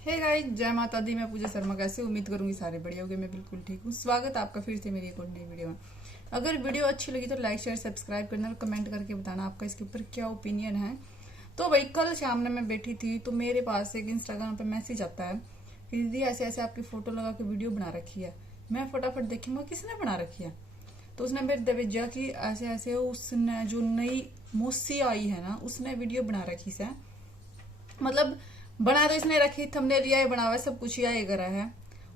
Hey guys, जय माता दी। मैं पूजा शर्मा। कैसे उम्मीद करूंगी सारे बढ़िया होंगे। मैं बिल्कुल ठीक हूँ। स्वागत है आपका फिर से मेरी एक और नई वीडियो में। अगर वीडियो अच्छी लगी तो लाइक शेयर सब्सक्राइब करना और कमेंट करके बताना आपका इसके ऊपर क्या ओपिनियन है। तो भाई, कल शाम में मैं बैठी थी तो मेरे पास एक इंस्टाग्राम पे मैसेज आता है कि दीदी ऐसे ऐसे आपकी फोटो लगा के वीडियो बना रखी है। मैं फटाफट देखूंगा किसने बना रखी है। तो उसने मेरे भेजा कि ऐसे ऐसे उसने जो नई मौसी आई है ना, उसने वीडियो बना रखी से। मतलब बना तो इसने रखी, थंबनेल लिया है, बना हुआ है, सब कुछ यही करा है।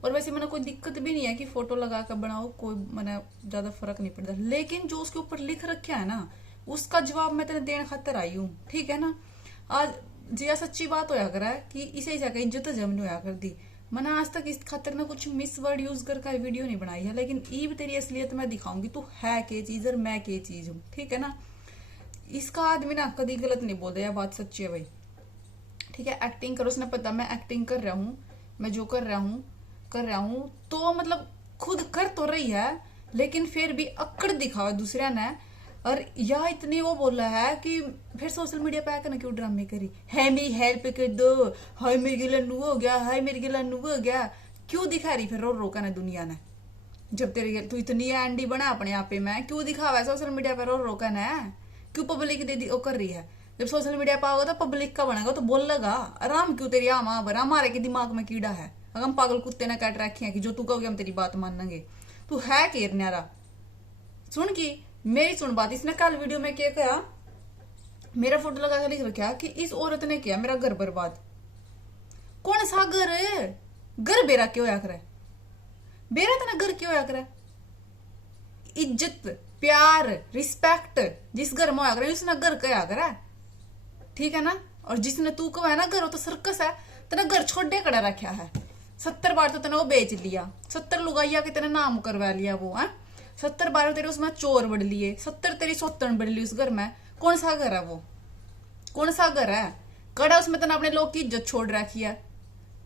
और वैसे मैंने कोई दिक्कत भी नहीं है कि फोटो लगा कर बनाओ, कोई मैंने ज्यादा फर्क नहीं पड़ता। लेकिन जो उसके ऊपर लिख रखा है ना, उसका जवाब मैं तेने देने खातर आई हूँ, ठीक है ना। आज जिया सच्ची बात होया करा है कि इसे जाकर इज्जत जमन होया कर दी। मैंने आज तक इस खातर ना कुछ मिस वर्ड यूज कर वीडियो नहीं बनाई है, लेकिन ईब तेरी असलियत मैं दिखाऊंगी तू है के चीज और मैं के चीज हूँ, ठीक है ना। इसका आदमी ना कभी गलत नहीं बोलता, यह बात सच्ची है भाई। ठीक है, एक्टिंग करो, उसने पता मैं एक्टिंग कर रहा हूँ, मैं जो कर रहा हूँ तो मतलब खुद कर तो रही है, लेकिन फिर भी अकड़ दिखावा दूसरा ने। और यह इतनी वो बोला है कि फिर सोशल मीडिया पे आकर ना क्यों ड्रामे करी है, मेरी हेल्प कर दो, हाय मेरे गिला नु हो गया, हाय मेरे गिला नु हो गया। क्यों दिखा रही फिर रो रोका ना दुनिया ने। जब तेरे तू इतनी एंडी बना अपने आप पे, मैं क्यों दिखावा सोशल मीडिया पे रो रोका ना। क्यों पब्लिक दे दी वो कर रही है। जब सोशल मीडिया पे आओगे तो पब्लिक का बनेगा तो बोलेगा आराम। क्यों तेरी आमा भरा, हमारे के दिमाग में कीड़ा है। अगर हम पागल कुत्ते ने काट रखे हैं कि जो तू कहोगे हम तेरी बात मानेंगे। तू है केर न्यारा सुन की मेरी सुन बात। इसने कल वीडियो में क्या कहा, मेरा फोटो लगा के लिख रखा कि इस औरत ने किया मेरा घर बर्बाद। कौन सा घर बेरा क्यों होया करे, बेरा तना घर क्यों होया करे। इज्जत प्यार रिस्पेक्ट जिस घर में होया करे उसने घर क्या करे, ठीक है ना। और जिसने तू को है ना घर, वो तो सर्कस है। तेने घर छोड़े कड़ा रखा है। 70 बार तो तेने वो बेच लिया, 70 लुगाइया के तेने नाम करवा लिया वो है। 70 बार तेरे उसमें चोर बढ़ लिए, 70 तेरी सोतन बढ़ ली उस घर में। कौन सा घर है वो, कौन सा घर है। कड़ा उसमें तेने अपने लोग की इज्जत छोड़ रखी है।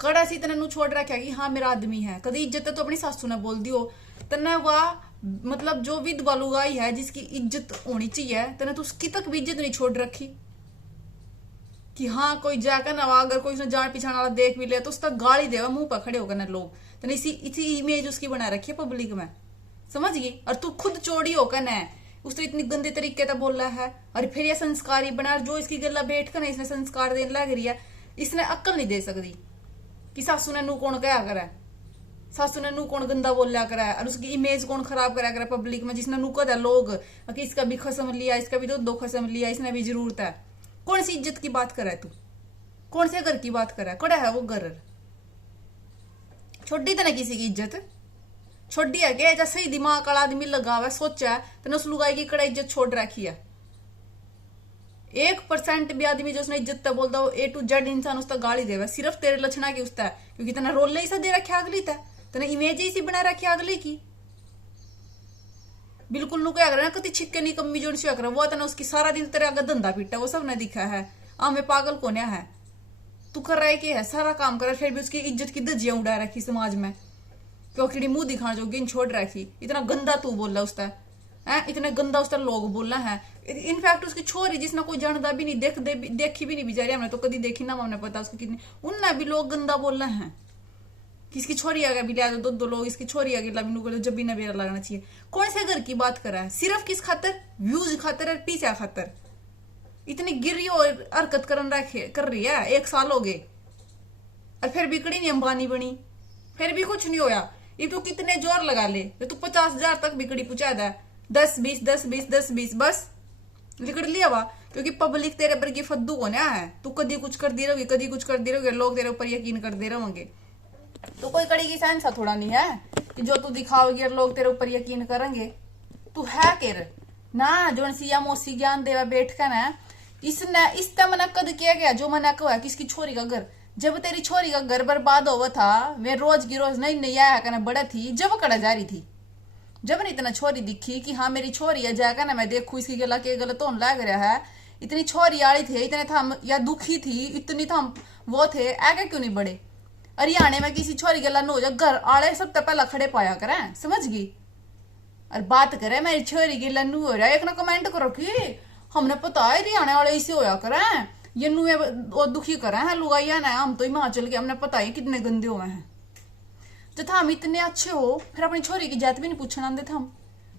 कड़ा सी तेने नू छोड़ रखा है कि हाँ मेरा आदमी है। कभी इज्जत तो अपनी सासू ने बोल दी हो। तेने वह मतलब जो विधवा लुगाई है जिसकी इज्जत होनी चाहिए, तेने तो उसकी तक भी इज्जत नहीं छोड़ रखी। कि हाँ कोई जाकर ना, अगर कोई जान पहचान वाला देख भी ले तो उसका गाली देगा मुंह पर खड़े होकर ना लोग। तो इसी इसी इमेज उसकी बना रखी है पब्लिक में, समझ गई। और तू खुद चोरी होकर ना उसने इतनी गंदे तरीके से बोला है। और फिर ये संस्कारी बना, जो इसकी गला बैठ कर ना इसने संस्कार देने लग रही है। इसने अक्ल नहीं दे सकती कि सासू ने नू कौन क्या करे, सासू ने नू कौन गंदा बोलिया करा है। और उसकी इमेज कौन खराब करा करे पब्लिक में, जिसने नू कदा लोग कि इसका भी खसम लिया, इसका भी दो खसम लिया, इसने भी जरूरत है। कौन सी इज्जत की बात करे तू, कौन से घर की बात करे। कड़ा है वो घर, छोड़ी तना किसी की इज्जत छोड़ी है क्या। सही दिमाग वाला आदमी लगा हुआ सोचा है तेने उस लुगाई की कड़ा इज्जत छोड़ रखी है। 1% भी आदमी जो उसने इज्जत तक बोलता वो A to Z इंसान उसका गाली देवा सिर्फ तेरे लक्षणा की उसका, क्योंकि तेना रोल ही सा दे रखा अगली तक, तेने इमेज ही सी बना रखी अगली की। बिल्कुल नु क्या करे कति छिक्के नहीं कम्मी जोन से करे वो तना उसकी सारा दिन तेरे आगे धंधा पीटा वो सब ने दिखा है। मैं पागल कोन्या है, तू कर रहा है कि है सारा काम कर फिर भी उसकी इज्जत की दजियां उड़ा रखी समाज में। क्योंकि मुंह दिखाना जो गिन छोड़ रखी। इतना गंदा तू बोला उसका है, इतने गंदा उसका लोग बोला है। इनफैक्ट उसकी छोरी जिसने कोई जानता भी नहीं, देखी भी नहीं बेचारी, हमने तो कभी देखी ना, हमने पता उसको कितनी, उनने भी लोग गंदा बोलना है कि इसकी छोरी आगे भी लिया दो लोग, इसकी छोरी आगे ला जब भी ना बेरा लगना चाहिए। कौन से घर की बात करा है, सिर्फ किस खातर, व्यूज खातर और पीछा खातर। इतनी गिरी और हरकत कर रही है। 1 साल हो गए और फिर बिगड़ी नहीं, अंबानी बनी फिर भी कुछ नहीं होया। ये तो कितने जोर लगा ले तू 50,000 तक बिगड़ी पूछा था, 10-20 10-20 10-20 बस लिकड़ लिया वा। क्योंकि पब्लिक तेरे पर की फद्दू होना है। तू कभी कुछ कर दी रहोगी, कभी कुछ कर दी रहोगे, लोग तेरे ऊपर यकीन कर दे रहोगे। तो कोई कड़ी की साइंस थोड़ा नहीं है कि जो तू दिखाओगी और लोग तेरे ऊपर यकीन करेंगे। तू है केर ना जो सिया मोसी ज्ञान देवा बैठ कर ना, इसने इस मना कद किया गया जो मना कहा किसकी छोरी का घर। जब तेरी छोरी का घर बर्बाद हुआ था, वे रोज की रोज नहीं आया करना बड़ा थी, जब कड़ा जा रही थी, जब नहीं इतना छोरी दिखी कि हाँ मेरी छोरी है जाकर ना मैं देखू इसकी गला के गलत होने लग रहा है। इतनी छोरी आड़ी थे, इतने था या दुखी थी, इतनी था वो थे, आगे क्यों नहीं बढ़े। हरियाणा में किसी छोरी गला न हो जाए, घर आड़े सब तो पहला खड़े पाया करें, समझ गई। और बात करे मेरी छोरी गला नू हो रहा है, एक ना कमेंट करो कि हमने पता है हरियाणा वाले इसे होया करें, ये नुए वो दुखी करा है लुगाइया ना, हम तो हिमाचल के, हमने पता है कितने गंदे हुए हैं। तो था हम इतने अच्छे हो, फिर अपनी छोरी की जात भी नहीं पूछना आंदे थे, हम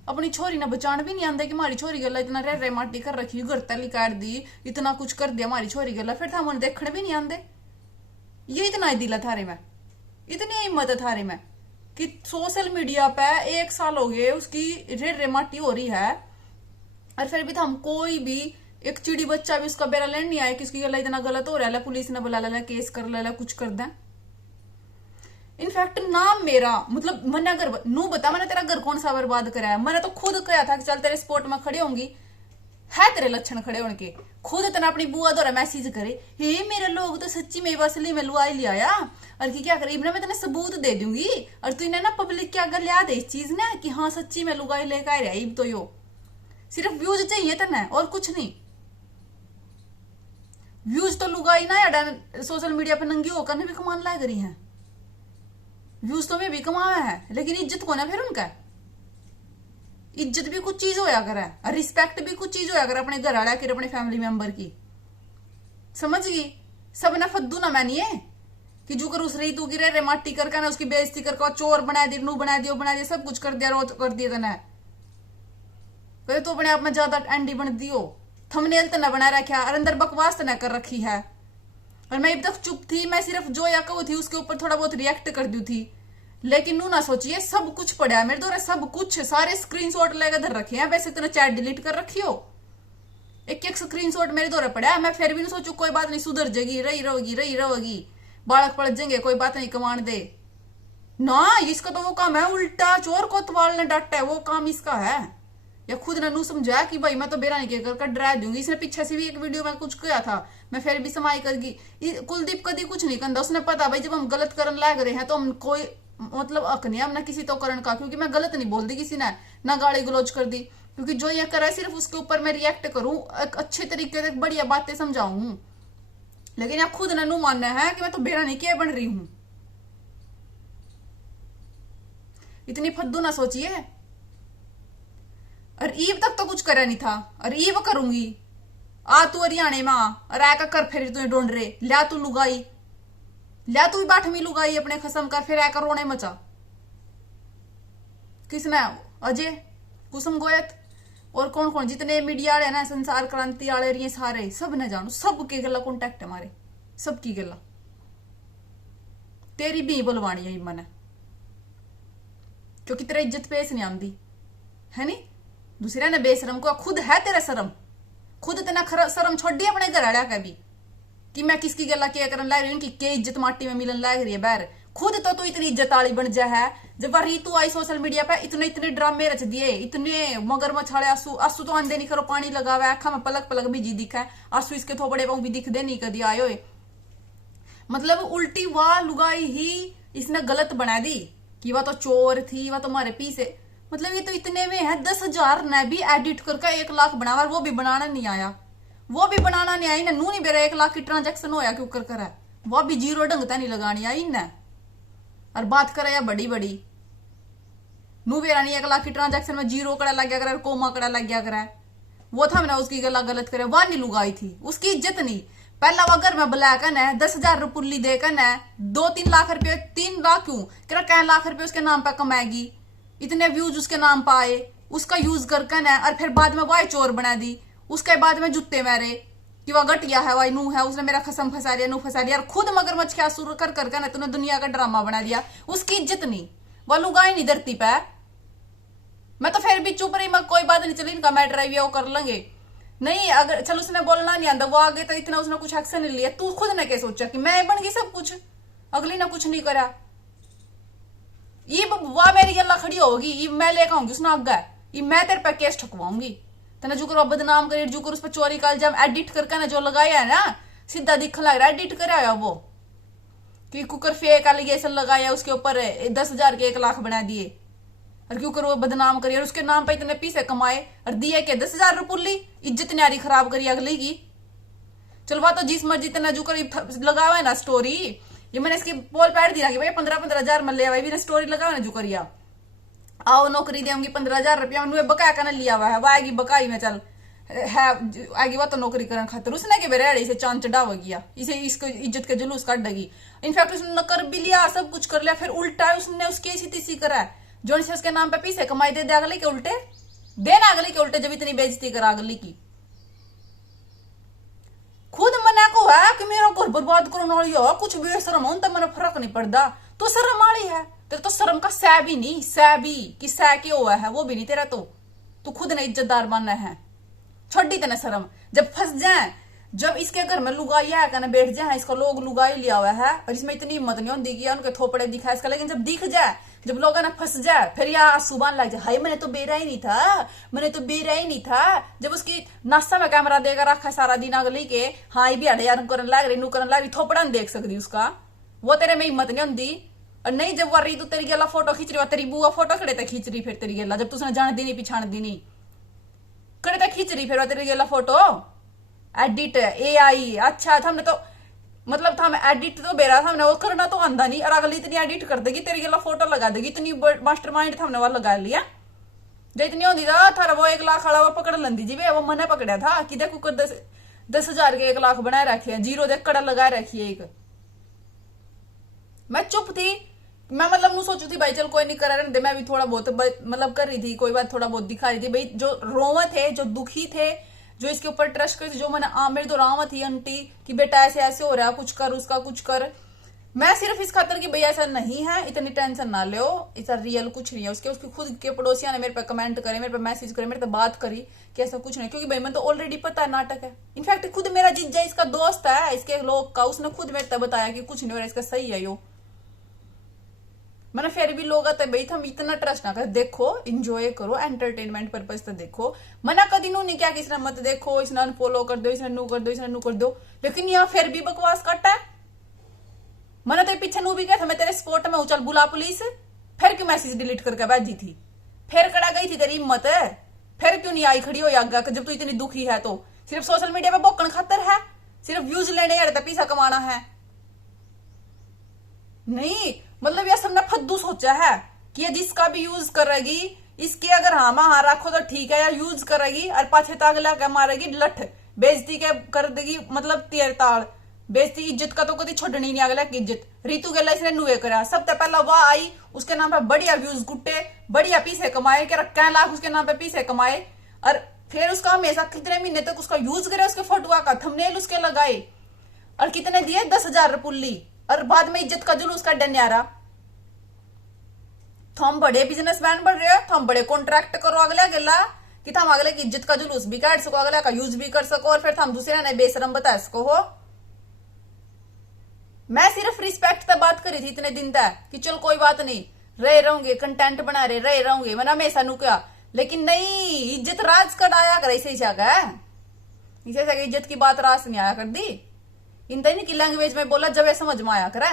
अपनी छोरी ना बचान भी नहीं आंदे कि हमारी छोरी गला इतना रह रहे माटी कर रखी, गरतली काट दी, इतना कुछ कर दिया हमारी छोरी गला, फिर था हम देखने भी नहीं आंदे। ये इतना ही दिला थारे में, इतनी हिम्मत है थारे में कि सोशल मीडिया पे 1 साल हो गए उसकी रे माटी हो रही है, और फिर भी हम कोई भी एक चिड़ी बच्चा भी उसका बेरा लेन नहीं आया कि उसकी गला इतना गलत हो रहा है, पुलिस ने बुला ला, केस कर ला, कुछ कर दें। इनफैक्ट नाम मेरा मतलब मैंने अगर नू बता मैंने तेरा घर कौन सा बर्बाद कराया, मैंने तो खुद कहा था कि चल तेरे स्पोर्ट में खड़े होंगी, है तेरे लक्षण खड़े होने के, खुद इतना अपनी बुआ द्वारा मैसेज करे, हे मेरे लोग तो सच्ची में असली में लुआई लिया आया, और क्या करे इब्रा मैं तेने सबूत दे दूंगी, और तू इन्हें ना पब्लिक के आगे लिया दे इस चीज ने कि हाँ सच्ची में लुगाई लेकर आ रहा, तो यो सिर्फ व्यूज चाहिए तेने और कुछ नहीं। व्यूज तो लुगाई ना या सोशल मीडिया पे नंगी होकर भी कमान ला करी है, व्यूज तो मैं भी कमाया है, लेकिन इज्जत को ना फिर उनका इज्जत भी कुछ चीज होया करे, और रिस्पेक्ट भी कुछ चीज होया करे अपने घर वाला के अपने फैमिली मेंबर की, समझ गई। सब ना फद्दू ना मानिए कि जो कर उस रही तू गिरे रे माटी करके ना उसकी बेइज्जती करके चोर बना दी, नू बना दियो सब कुछ कर दिया, रोज कर दिया तना कहे तो अपने आप में ज्यादा एंडी बन दियो, थंबनेल तो ना बना रखा और अंदर बकवास तो ना कर रखी है, और मैं अब तक चुप थी, मैं सिर्फ जो या कहू थी उसके ऊपर थोड़ा बहुत रिएक्ट कर दी थी, लेकिन नू ना सोचिए सब कुछ पड़ा है मेरे द्वारा, सब कुछ सारे स्क्रीनशॉट लेकर धर रखे हैं, वैसे इतना चैट डिलीट कर रखी हो, एक स्क्रीनशॉट मेरे द्वारा पड़ा है, मैं फिर भी नहीं सोचू कोई बात नहीं सुधर जाएगी, रही रहोगी बालक पड़ जाएंगे, कोई बात नहीं कमान दे ना, इसका तो वो काम है उल्टा चोर कोतवाल ने डांटा है, वो काम इसका है, या खुद ने नू समझाया कि भाई मैं तो बेरा नहीं कर डरा दूंगी, इसने पीछे से भी एक वीडियो में कुछ किया था, मैं फिर भी समाई करगी, कुलदीप कदी कुछ नहीं करता, उसने पता भाई जब हम गलत करन लाग रहे हैं तो हम कोई मतलब हक नहीं हमने किसी तो करण का, क्योंकि मैं गलत नहीं बोल दी किसी ने ना गाली गलौज कर दी, क्योंकि जो ये करा सिर्फ उसके ऊपर मैं रिएक्ट करूं, एक अच्छे तरीके से बढ़िया बातें समझाऊं, लेकिन आप खुद ने नू मानना है कि मैं तो बेरा नहीं किया बन रही हूं, इतनी फद्दू ना सोचिए। और ईव तक तो कुछ करा नहीं था, और ईव करूंगी, आ तू हरियाणे में और आका कर फिर तू ढूंढ रे, लिया तू लुगाई, लिया तू बाठमी लुगाई अपने खसम कर, फिर आकर रोने मचा, किसने, अजय कुसुम गोयत और कौन कौन जितने मीडिया वाले ना, संसार क्रांति वाले ये सारे सब न जानू, सबके गला कॉन्टेक्ट हमारे, सबकी गला, तेरी भी बुलवानी है मैंने, क्योंकि तेरा इज्जत पेश नहीं आती है, नहीं दूसरे ने बेशरम को, खुद है तेरा शर्म, खुद तेना शर्म छोड़ दी अपने घर आया कभी कि मैं किसकी गला क्या करन लाग रही हूं, कि के इज्जत माटी में मिलन लाग रही है बाहर, खुद तो तू इतनी इज्जत वाली बन जा है, जब रीतू आई सोशल मीडिया पे इतने ड्रामे रच दिए, इतने मगरमच्छ वाले आंसू तो आंदे नहीं करो, पानी लगावा आखा में पलक पलक भी जी दिखा है, आंसू इसके थोपड़े पाऊ भी दिखदे नहीं कदी आयो, मतलब उल्टी वाह लुगाई ही इसने गलत बना दी कि वह तो चोर थी, वह तुम्हारे पीछे, मतलब ये तो इतने में है 10,000 ने भी एडिट करके 1 लाख बनावा, वो भी बनाना नहीं आया, वो भी बनाना नहीं आई ना, नू नहीं मेरा 1 लाख की ट्रांजेक्शन होया क्यों कर है, वो भी जीरो ढंगता नहीं लगानी आई ना, और बात करे या बड़ी बड़ी नू बेरा नहीं 1 लाख की ट्रांजेक्शन में जीरो कड़ा लग गया करे, कोमा कड़ा लग गया करे, वो था मैंने उसकी गला गलत करे, वह नहीं लुगाई थी, उसकी इज्जत नहीं, पहला वो घर में बुलाया कन है 10,000 रुपये दे कन है 2-3 लाख रुपये, 3 लाख क्यों क्या लाख रुपये उसके नाम पर कमाएगी, इतने व्यूज उसके नाम पर आए, उसका यूज करके है, और फिर बाद में वाई चोर बना दी, उसके बाद में जुत्ते मारे कि वह घटिया है, वाई नू है, उसने मेरा खसम फंसा दिया, नू फंसा दिया, और खुद मगरमच्छ के आंसू कर करके ना तूने दुनिया का ड्रामा बना दिया, उसकी इज्जत नहीं, वह लुगाई नहीं धरती पे, मैं तो फिर भी चुप रही, मैं कोई बात नहीं, चली इनका मैटर है वो कर लेंगे, नहीं अगर चलो उसने बोलना नहीं आता, वो आगे तो इतना उसने कुछ एक्शन नहीं लिया, तू खुद ने क्या सोचा कि मैं बन गई सब कुछ, अगली ने कुछ नहीं करा, ये वाह मेरी गला खड़ी होगी, ये मैं लेकर आऊंगी उसने आगे, ये मैं तेरे पे केस ठकवाऊंगी, तेना जो कर बदनाम कर, जो कर उस पर चोरी का इल्जाम एडिट करके ना जो लगाया है ना, सीधा दिखने लग रहा है एडिट कराया वो, कि कुकर फेक एलिगेशन लगाया उसके ऊपर 10,000 के 1 लाख बना दिए, और क्यों कर वो बदनाम करिए, और उसके नाम पे इतने पैसे कमाए और दिए के 10,000 रुपये, इज्जत न्यारी खराब करी अगली की, चलवा तो जिस मर्जी तेना जो कर लगावा है ना स्टोरी, ये मैंने इसकी पोल पैड दिया कि भाई 15,000 मिल लिया भाई, स्टोरी लगावा ना जो करिया, आओ नौकरी देंगी 15,000 रुपया, मैंने बकाया का लिया हुआ है, वो आएगी बकाई में, चल है आगे बात तो नौकरी करने खातिर उसने के बेरे इसे चांद चढ़ाव गया, इसे इसको इज्जत के जुलूस काटेगी। इनफैक्ट उसने कर भी लिया, सब कुछ कर लिया, फिर उल्टा उसने उसकी ऐसी तीसी करा है जो से उसके नाम पे पैसे कमाई दे अगले के उल्टे देना, अगले के उल्टे जब इतनी बेइज्जती करा अगली की। खुद मना को है कि मेरा घर बर्बाद करने वाली हो, कुछ भी शर्म हो तो मैंने फर्क नहीं पड़ता, तो शर्म वाली है तेरे तो शर्म का सह भी नहीं, सह भी कि सह के हुआ है वो भी नहीं तेरा, तो तू खुद ने इज्जतदार बनना है, छोड़ी तेने शर्म। जब फंस जाए, जब इसके घर में लुगाई है कहना बैठ जाए, इसका लोग लुगाई लिया हुआ है और इसमें इतनी हिम्मत नहीं होती कि उनके थोपड़े दिखाए इसका, लेकिन जब दिख जाए, जब लोगों ने फंस जाए, फिर या सुबह लग जाए, हाय मैंने तो बेरा ही नहीं था, मैंने तो बेरा ही नहीं था। जब उसकी नाश्ता में कैमरा देकर रखा सारा दिन अगली के, हाँ भी अड़े यार करने लग रही, नू करने लग रही, थोपड़ा नहीं देख सकती उसका, वो तेरे में हिम्मत नहीं होती। और नहीं जब वो रही तू तेरी गेला फोटो खींच रही, तेरी बुआ फोटो खड़े तक खींच रही, फिर तेरी गेला जब तुझने जान दी नहीं पिछाण दी नहीं खड़े तक खींच रही, फिर तेरी गेला फोटो एडिट AI। अच्छा हमने तो मतलब हम एडिट तो बेरा था, हमने वो करना तो आंदा नहीं, और अगली इतनी एडिट कर देगी तेरी गेला फोटो लगा देगी, इतनी मास्टरमाइंड हमने वो लगा लिया। जो इतनी होती था थारा वो 1 लाख वाला वो पकड़ लंदी जी, वो मैंने पकड़ा था कि देखो 10,000 के 1 लाख बनाए रखे हैं, जीरो देख कड़ा लगाए रखी है एक। मैं चुप थी, मैं मतलब नू सोचू थी भाई चल कोई नहीं करा रहने दे, मैं भी थोड़ा बहुत मतलब कर रही थी, कोई बात थोड़ा बहुत दिखा रही थी भाई। जो रोवा थे, जो दुखी थे, जो इसके ऊपर ट्रस्ट कर, जो मैंने मेरी तो रामा थी आंटी कि बेटा ऐसे ऐसे हो रहा है, कुछ कर उसका कुछ कर। मैं सिर्फ इस खातर कि भैया ऐसा नहीं है, इतनी टेंशन ना लो, ऐसा रियल कुछ नहीं है। उसके खुद के पड़ोसिया ने मेरे पे कमेंट करे, मेरे पे मैसेज करे, मेरे पे बात करी कि ऐसा कुछ नहीं, क्योंकि भाई मैं तो ऑलरेडी पता है नाटक है। इनफैक्ट खुद मेरा जीजा इसका दोस्त है, इसके लोग का, उसने खुद मेरे तक बताया कि कुछ नहीं हो रहा, इसका सही है यो। मैंने फिर भी लोग आते भाई हम इतना ट्रस्ट ना कर, देखो एंजॉय करो, एंटरटेनमेंट पर्पज से देखो, मना कभी नू नहीं क्या कि इसने मत देखो, इसने अनफॉलो कर दो, इसने नू कर दो, इसने नू कर दो, लेकिन यहाँ फिर भी बकवास कटा है। मैंने तो पीछे नू भी कहा था मैं तेरे स्पोर्ट में हूं, चल बुला पुलिस, फिर क्यों मैसेज डिलीट करके भेजी थी, फिर कड़ा गई थी तेरी हिम्मत है, फिर क्यों नहीं आई खड़ी हो आगा, जब तू इतनी दुखी है तो सिर्फ सोशल मीडिया पे बोकन खातर है, सिर्फ व्यूज लेने या पैसा कमाना है। नहीं मतलब यह सबने फद्दू सोचा है कि ये जिसका भी यूज करेगी, इसके अगर हाँ रखो तो ठीक है, या यूज करेगी और पाछे तागला के मारेगी लठ, बेइज्जती के कर देगी, मतलब तेर ताड़ बेइज्जती, इज्जत का तो कभी छोड़नी नहीं अगला की इज्जत। रितु गेला इसने नुए करा, सबसे पहला वह आई, उसके नाम पे बढ़िया व्यूज गुट्टे, बढ़िया पैसे कमाए, के 1 लाख उसके नाम पे पैसे कमाए, और फिर उसका हमेशा कितने महीने तक उसका यूज करे, उसके फोटो का थंबनेल उसके लगाए, और कितने दिए 10,000 रुपये, और बाद में इज्जत का जुलूस का डन्यारा। थम बड़े बिजनेसमैन बन रहे हो, थम बड़े कॉन्ट्रैक्ट करो अगला गेला कि थम अगले की इज्जत का जुलूस भी काट सको, अगले का यूज भी कर सको, और फिर थम दूसरे ने बेशरम बता सको हो। मैं सिर्फ रिस्पेक्ट तक बात करी थी इतने दिन तक कि चल कोई बात नहीं, रहे रहूंगे, कंटेंट बना रहे रहूंगे, मैंने हमेशा नु क्या, लेकिन नहीं, इज्जत राज कर आया कर, ऐसे ही जागा इसे इज्जत की बात राज नहीं आया कर दी, इन नहीं की लैंग्वेज में बोला जब समझ में आया करे।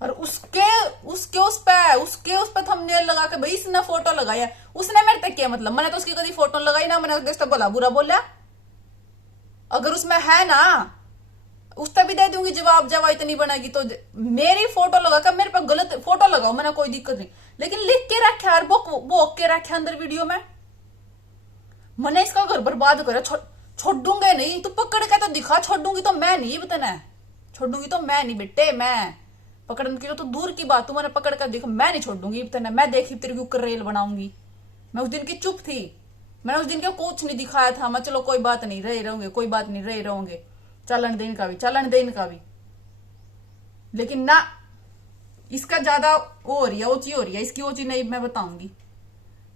और उसके उस पे थंबनेल लगा के भाई इसने फोटो लगाया, उसने मेरे तक क्या मतलब, मैंने तो उसकी कभी फोटो लगाई ना, मैंने उसको बोला बुरा बोला, अगर उसमें है ना उस तक भी दे दूंगी जवाब, जब इतनी बनेगी तो। मेरी फोटो लगा कर मेरे पे गलत फोटो लगाओ, मैंने कोई दिक्कत नहीं, लेकिन लिख के रखे यार, बोक के रखे अंदर वीडियो में, मैंने इसका घर बर्बाद करे, छोड़ दूंगे नहीं, तू पकड़ के तो दिखा, छोड़ दूंगी तो मैं नहीं, बताना छोड़ दूंगी तो मैं नहीं बेटे, मैं पकड़ने की तो दूर की बात, तू मैंने पकड़ कर देखो, मैं नहीं छोड़ दूंगी, बताना मैं देखी तेरे के ऊपर रेल बनाऊंगी। मैं उस दिन की चुप थी, मैंने उस दिन का कुछ नहीं दिखाया था, मैं चलो कोई बात नहीं रहे रहूंगे, कोई बात नहीं रहे रहूंगे, चलन दे इनका भी, चलन दे इनका भी, लेकिन ना इसका ज्यादा हो रही है, ओची हो रही है, इसकी ओची नहीं मैं बताऊंगी।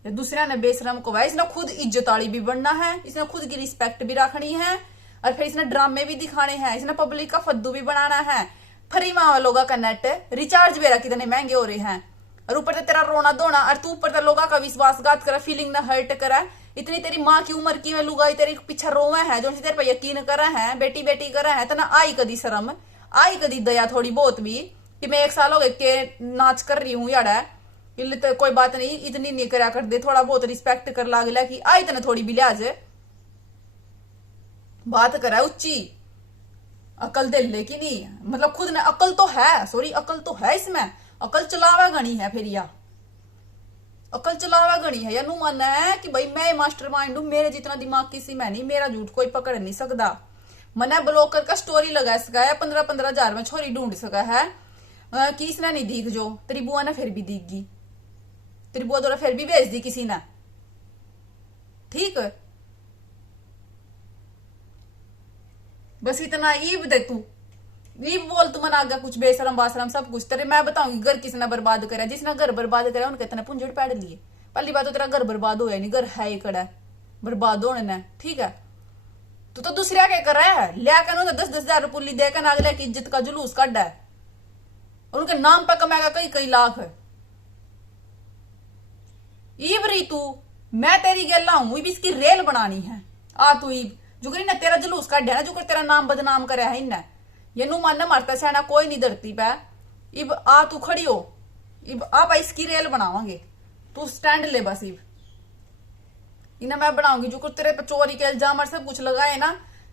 दूसरा ने बेशरम को भाई, इसने खुद इज्जताड़ी भी बनना है, इसने खुद की रिस्पेक्ट भी रखनी है, और फिर इसने ड्रामे भी दिखाने हैं, इसने पब्लिक का फद्दू भी बनाना है। फ्री में लोगों का नेट रिचार्ज भी कितने महंगे हो रहे हैं, और ऊपर से तेरा रोना धोना, और तू ऊपर से लोगों का विश्वासघात करा, फीलिंग ना हर्ट करा, इतनी तेरी माँ की उम्र की में लुगाई तेरे पीछे रोवे है, जो तेरे पर यकीन करा है, बेटी बेटी करा है, तो ना आई कदी शर्म, आई कदी दया थोड़ी बहुत भी, कि मैं 1 साल हो गए के नाच कर रही हूँ यार, तो कोई बात नहीं, इतनी नहीं करा कर दे, थोड़ा बहुत रिस्पेक्ट कर लागला कि आई तने थोड़ी भी लिहाज बात करा, उच्ची अकल दे लेकिन नहीं, मतलब खुद ने अकल तो है, सॉरी अकल तो है इसमें, अकल चलावा गणी है फिर या अकल चलावा गणी है, या नु मानना है कि भाई मैं मास्टरमाइंड हूं, मेरे जितना दिमाग किसी में नहीं, मेरा झूठ कोई पकड़ नहीं सकता। मैंने ब्लॉकर का स्टोरी लगा सका है, 15-15 हजार में छोरी ढूंढ सका है कि इसने नहीं दीख, जो तेरी बुआ ने फिर भी दीखगी, तेरी बुआ द्वारा फिर भी भेज दी किसी ने, ठीक है। बस इतना ईब दे तू, ईब बोल तू मन आगे कुछ बेशरम बाशरम सब कुछ तेरे मैं बताऊंगी। घर किसने बर्बाद करा, जिसने घर बर्बाद करा उनके इतने पुंजड़ पैड़ लिए। पहली बात तो तेरा घर बर्बाद होया नहीं, घर है ही कड़ा बर्बाद होने ने, ठीक है। तू तो दूसरा क्या कर रहा है, लिया 10-10 हजार रुपये देकर अगले की इज्जत का जुलूस काटा है, और उनके नाम पर कमाएगा कई लाख। ईब रही तू, मैं तेरी गेला हूं, ईब इसकी रेल बनानी है। आ तू ईब जो करी ना तेरा जुलूस काटा है ना, जो कर तेरा नाम बदनाम करे है इन्हें, ये नु मानना मारता सियाना कोई नहीं धरती पे। इब आ तू खड़ी हो, इब आप इसकी रेल बनावांगे, तू स्टैंड ले बस। इब इन्हें मैं बनाऊंगी, जो कुछ तेरे पे चोरी के इल्जाम और सब कुछ लगाए ना,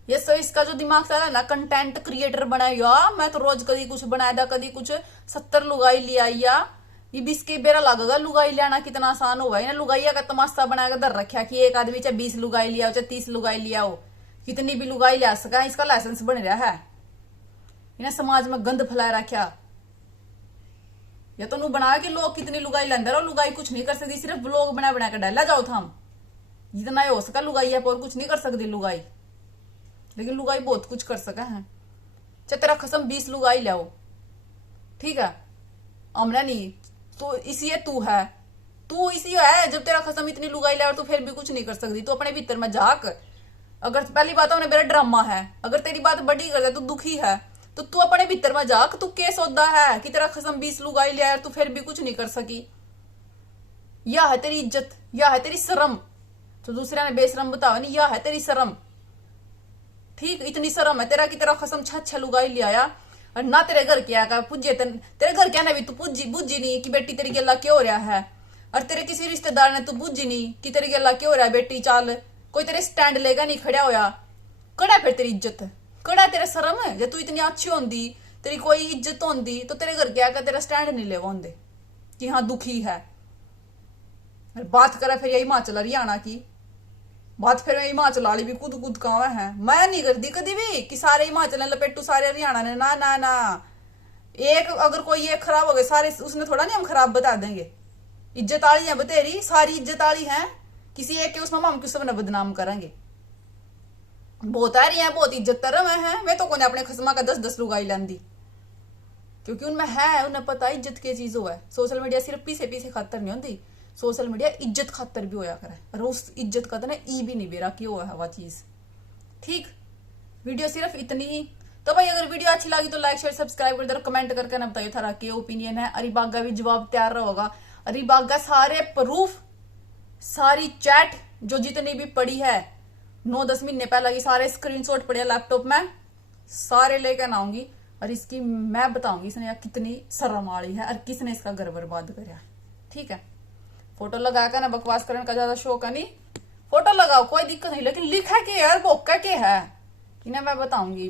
ये सब इसका जो दिमाग चला ना, कंटेंट क्रिएटर बनाया, मैं तो रोज कभी कुछ बनाया, कभी कुछ 70 लुगाई लिया, या इब इसके बेरा लगेगा लुगाई लेना कितना आसान होगा। इन्हें लुगाइया का तमाशा बनाया दर रखा कि एक आदमी चाहे 20 लुगाई लिया हो चाहे 30 लुगाई लिया हो, कितनी भी लुगाई लिया सका, इसका लाइसेंस बन रहा है। इन्हें समाज में गंद फैलाया रखा, या तो नु बना के लोग कितनी लुगाई लेंदे रहो, लुगाई कुछ नहीं कर सकती, सिर्फ लोग बना के डाला जाओ था, जितना ही हो सका लुगाई है, और कुछ नहीं कर सकती लुगाई, लेकिन लुगाई बहुत कुछ कर सका है। चाहे तेरा खसम 20 लुगाई लाओ, ठीक है, हमने नहीं, तो इसी तू है, तू इसी है जब तेरा खसम इतनी लुगाई लाओ तो फिर भी कुछ नहीं कर सकती। तो अपने भीतर में झाक, अगर पहली बात है मेरा ड्रामा है, अगर तेरी बात बड़ी कर दे तो दुखी है, तो तू अपने भीतर में जाक, तू के सौदा है कि तेरा खसम 20 लुगाई लिया तू फिर भी कुछ नहीं कर सकी। यह है तेरी इज्जत, यह है तेरी शर्म, तो दूसरे ने बेशरम बताओ नहीं, यह है तेरी शर्म, ठीक। इतनी शर्म है तेरा कि तेरा खसम 6 लुगाई ले आया, और ना तेरे घर क्या का पुज्जे, तेरे घर क्या ना भी तू बुझी नहीं कि बेटी तेरी गला क्यों हो रहा है, और तेरे किसी रिश्तेदार ने तू बुझी नहीं कि तेरी गला क्यों हो रहा है, बेटी चाल कोई तेरे स्टैंड लेगा नहीं, खड़ा होया कड़ा फिर तेरी इज्जत, कड़ा तेरा शर्म है। जब तू इतनी अच्छी होंदी, तेरी कोई इज्जत होंदी, तो तेरे घर क्या का तेरा स्टैंड नहीं लेवा होंदे कि हाँ दुखी है। बात करा फिर यही हिमाचल हरियाणा की बात, फिर हिमाचल वाली भी कूद कहाँ है, मैं नहीं करती कभी भी कि सारे हिमाचल ने लपेटू सारे हरियाणा ने, ना ना ना, एक अगर कोई एक खराब हो गए सारे उसने थोड़ा नहीं हम खराब बता देंगे। इज्जत आली है बतेरी, सारी इज्जत आली है, किसी एक के उसमें हम किसी ने बदनाम करेंगे। बहुत आ रही है, बहुत इज्जत तरह में है, मैं तो कोने अपने खसमा का 10-10 लुगाई लांदी, क्योंकि उनमें है, उन्हें पता इज्जत की चीज हो है। सोशल मीडिया सिर्फ पीछे खातर नहीं होती, सोशल मीडिया इज्जत खातर भी होया करे, और उस इज्जत का तो ना ई भी नहीं बेरा की हुआ है वह चीज, ठीक। वीडियो सिर्फ इतनी ही, तो भाई अगर वीडियो अच्छी लगी तो लाइक शेयर सब्सक्राइब कर दो, कमेंट करके ना बताइए थारा क्या ओपिनियन है। अरिबाग का भी जवाब तैयार रहेगा, अरिबाग का सारे प्रूफ, सारी चैट जो जितनी भी पड़ी है 9-10 महीने पहले की, सारे स्क्रीनशॉट पड़े लैपटॉप में, सारे लेकर आऊंगी, और इसकी मैं बताऊंगी इसने कितनी शर्म आड़ी है, और किसने इसका घर बर्बाद कराया, ठीक है। फोटो लगाकर ना बकवास करने का ज्यादा शौक है नहीं, फोटो लगाओ कोई दिक्कत नहीं, लेकिन लिखा के यार बोका के है, इन्हें मैं बताऊंगी।